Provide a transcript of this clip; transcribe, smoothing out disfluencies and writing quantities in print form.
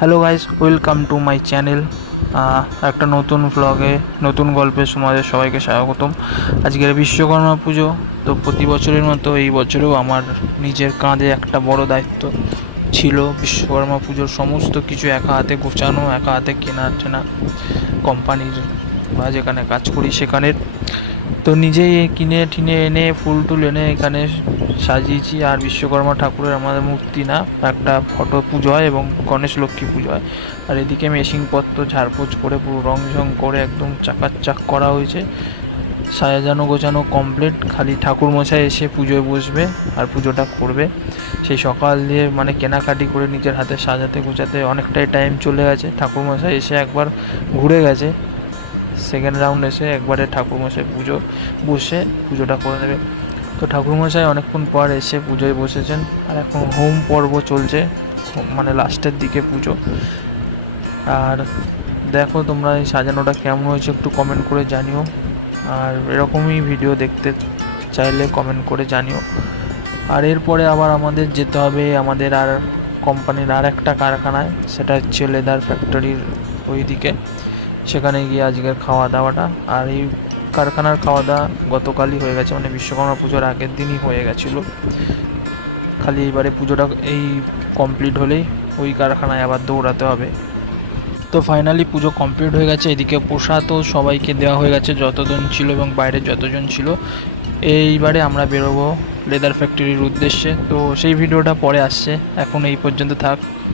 Hello guys, welcome to my channel. একটা নতুন ব্লগে নতুন গল্পের সমাজে সবাইকে স্বাগতম। আজকের বিশ্বকর্মা পুজো, তো প্রতি বছরের মতো এই বছরেও আমার নিজের কাঁধে একটা বড় দায়িত্ব ছিল বিশ্বকর্মা পুজোর সমস্ত কিছু একা হাতে গোছানো, একা হাতে কেনা টেনা, কোম্পানির বা যেখানে কাজ করি সেখানের। তো নিজেই কিনে টিনে এনে ফুল টুল এনে এখানে সাজিয়েছি। আর বিশ্বকর্মা ঠাকুরের আমাদের মূর্তি না, একটা ফটো পুজো হয় এবং গণেশ লক্ষ্মী পুজো হয়। আর এদিকে মেশিনপত্র ঝাড়পোছ করে পুরো রং ঝং করে একদম চাকাচাক করা হয়েছে, সাজানো গোছানো কমপ্লিট। খালি ঠাকুরমশাই এসে পুজোয় বসবে আর পুজোটা করবে। সেই সকাল দিয়ে মানে কেনাকাটি করে নিজের হাতে সাজাতে গোছাতে অনেকটাই টাইম চলে গেছে। ঠাকুরমশাই এসে একবার ঘুরে গেছে, সেকেন্ড রাউন্ড এসে একবারে ঠাকুরমশাই বসে পুজোটা করে নেবে। তো ঠাকুরমশাই অনেকক্ষণ পর এসে পুজোয় বসেছেন। আর এখন হোম পর্ব চলছে, মানে লাস্টের দিকে পুজো। আর দেখো তোমরা এই সাজানোটা কেমন হয়েছে একটু কমেন্ট করে জানিও। আর এরকমই ভিডিও দেখতে চাইলে কমেন্ট করে জানিও। আর এরপরে আবার আমাদের যেতে হবে আমাদের আর কোম্পানির আর একটা কারখানায়, সেটা হচ্ছে লেদার ফ্যাক্টরির ওই দিকে। সেখানে গিয়ে আজকের খাওয়া দাওয়াটা, আর এই কারখানার খাওয়া দাওয়া গতকালই হয়ে গেছে, মানে বিশ্বকর্মা পুজোর আগের দিনই হয়ে গেছিলো। খালি এবারে পুজোটা এই কমপ্লিট হলেই ওই কারখানায় আবার দৌড়াতে হবে। তো ফাইনালি পুজো কমপ্লিট হয়ে গেছে। এদিকে প্রসাদও সবাইকে দেওয়া হয়ে গেছে যতজন ছিল এবং বাইরে যতজন ছিল। এইবারে আমরা বেরোবো লেদার ফ্যাক্টরির উদ্দেশ্যে। তো সেই ভিডিওটা পরে আসছে, এখন এই পর্যন্ত থাক।